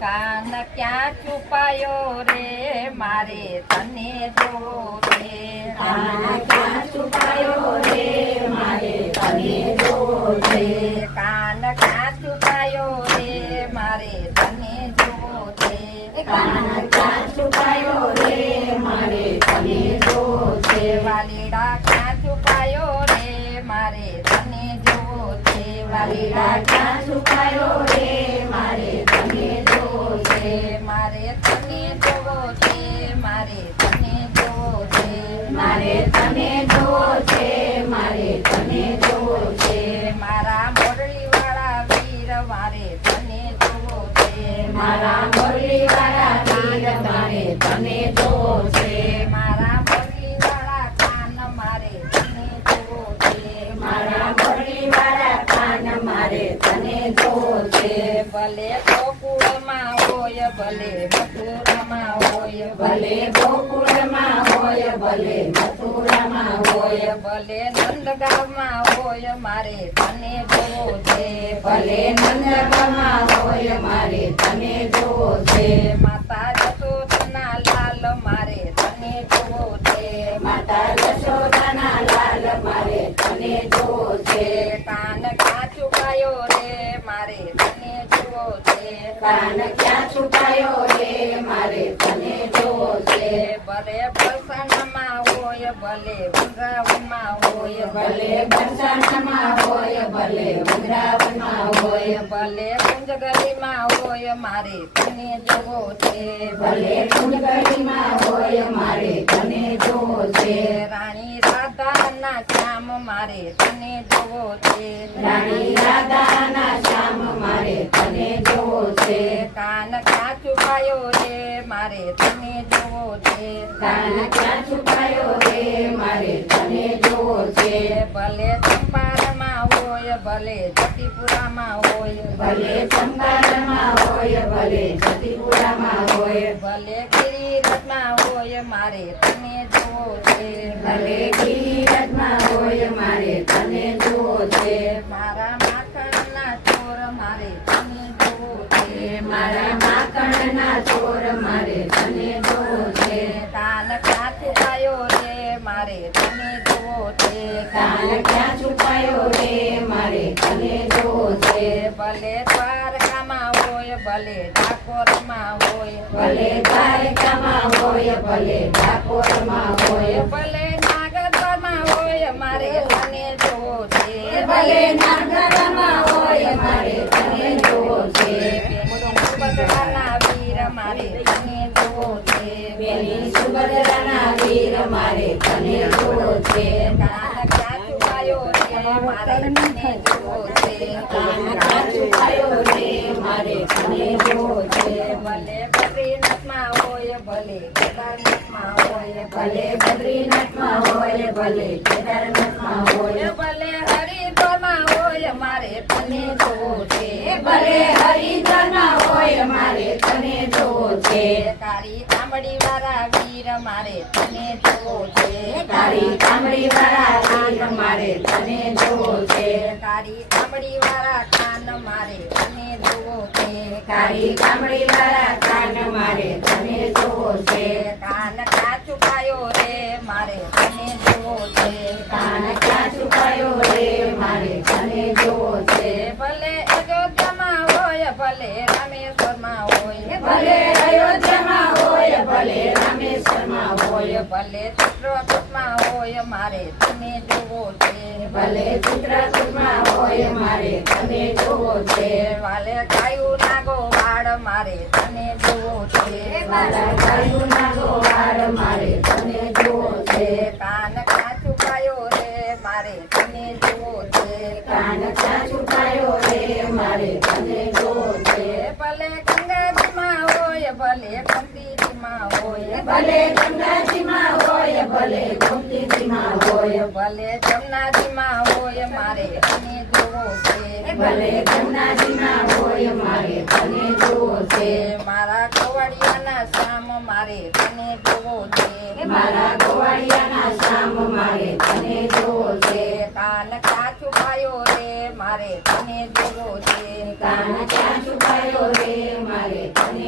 કાન ક્યાં છુપાયો રે મારે તને જોવો છે કાન ક્યાં છુપાયો રે મારે તને જોવો છે કાન ક્યાં છુપાયો રે મારે તને જોવો છે કાન ક્યાં છુપાયો રે મારે તને જોવો છે વાલીડા ક્યાં છુપાયો રે મારે તને જોવો છે વાલીડા ક્યાં છુપાયો રે મારે તને જોવો છે મારે તને જોવો છે મારે તને જોવો છે મારે તને જોવો છે મારે તને જોવો છે મારા મોરલીવાળા વીર મારે તને જોવો છે મારા મુરલીવાળા વીર મારે તને જોવો છે મારા મોરલીવાળા કાન મારે તને જોવો છે મારા મુરલીવાળા કાન મારે તને જોવો છે ભલે ગોકુળમાં હોય ભલે મથુરામાં હોય ભલે ગોકુળમાં હોય ભલે મથુરામાં હોય ભલે નંદગામમાં હોય મારે તને જોવો છે ભલે નંદગામમાં હોય મારે તને જોવો છે માતા જશોદના લાલ મારે તને જોવો છે માતા યશોદાના લાલ મારે તને જોવો છે કાન ક્યાં છુપાયો રે મારે તને જોવો છે કાન ક્યાં છુપાયો રે મારે તને જોવો છે ભલે બસણમાં હોય ભલે વૃંદાવનમાં હોય ભલે બંસણમાં હોય ભલે વૃંદાવનમાં હોય ભલે કુંજગલીમાં હોય મારે તને જોવો છે ભલે કુંડગડીમાં હોય મારે તને જોવો છે રાણી રાધાના શ્યામ મારે તને જોવો છે રાણી રાધાના શ્યામ મારે તને જોવો છે કાન ક્યાં છુપાયો રે મારે તને જોવો છે કાન ક્યાં છુપાયો રે મારે તને જોવો છે ભલે ચંપારમાં હોય ભલે જતીપુરામાં હોય ભલે ચંપારણમાં હોય ભલે સતીપુરામાં હોય ભલે ગિરિરથમાં હોય મારે તને જોવો છે ભલે ગિરિરથમાં હોય મારે તને જોવો છે મારા માખણના ચોર મારે તને જોવો છે મારા માખણના ચોર મારે તને જોવો છે કાન ક્યાં છુપાયો રે મારે તને જોવો છે કાન ક્યાં છુપાયો રે મારે તને જોવો છે ભલે દ્વારકામાં હોય ભલે ડાકોરમાં હોય ભલે દ્વારકામાં હોય ભલે ડાકોરમાં હોય ભલે નાગદમાં હોય મારે તને જોવો છે ભલે નાગરમાં હોય મારે તને જોવો છે સુભદ્રાના વીર મારે તને જોવો છે બેની સુભદ્રાના વીર મારે તને જોવો છે કાન ક્યાં છુપાયો રે મારે તને જોવો છે કાન ક્યાં છુપાયો રે મારે તને જોવો છે ભલે બદ્રીનાથમાં હોય ભલે કેદારનાથમાં હોય ભલે બદ્રીનાથમાં હોય ભલે કેદારનાથમાં હોય ભલે હરિદ્વારમાં હોય મારે તને જોવો છે ભલે હરિદ્વારમાં હોય મારે તને જોવો છે કાળી ચામડી વાળા વીર મારે તને જોવો છે તારી ચામડી વાળા કાન મારે તને જોવો છે કાળી ચામડી વાળા કાન મારે તને જોવો છે તારી ચામડી વાળા કાન મારે તને જોવો છે કાન ક્યાં છુપાયો રે મારે તને જોવો છે કાન ક્યાં છુપાયો રે મારે તને જોવો છે ભલે અયોધ્યામાં હોય ભલે રામેશ્વરમાં હોય ભલે અયોધ્યામાં હોય ભલે રામેશ્વરમાં હોય ભલે ચિત્રકૂટમાં હોય મારે તને જોવો છે ભલે ચિત્રકૂટમાં હોય મારે તને જોવો છે વાલે ગાયું નાગો વાળ મારે તને જોવો છે મારા ગાયું નાગો વાળ મારે તને જોવો છે કાન ક્યાં છુપાયો રે મારે તને જોવો છે કાન ક્યાં છુપાયો રે મારે તને જોવો છે ભલે ગંગાજીમાં હોય ભલે ગંગીજીમાં હોય ભલે ગંગાજીમાં હોય ભલે ગોમતીજીમાં હોય ભલે જમનાજીમાં હોય મારે તને જોવો છે ભલે ગંગાજીમાં હોય મારે તને જોવો છે મારા ગવાડિયાના શ્યામ મારે તને જોવો છે મારા ગોવાળિયાના શ્યામ મારે તને જોવો છે કાન ક્યાં છુપાયો રે મારે તને જોવો છે કાન ક્યાં છુપાયો રે મારે તને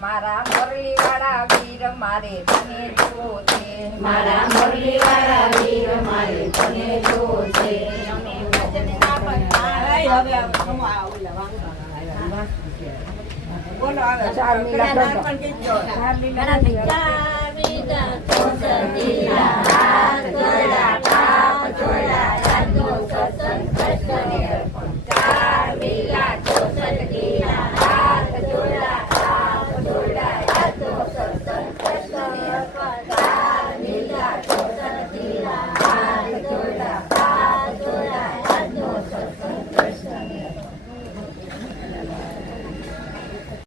મારા મોરલીવાળા વીર મારે તને જોવો છે મારા મુરલીવાળા વીર મારે તને જોવો છે. બોલો હવે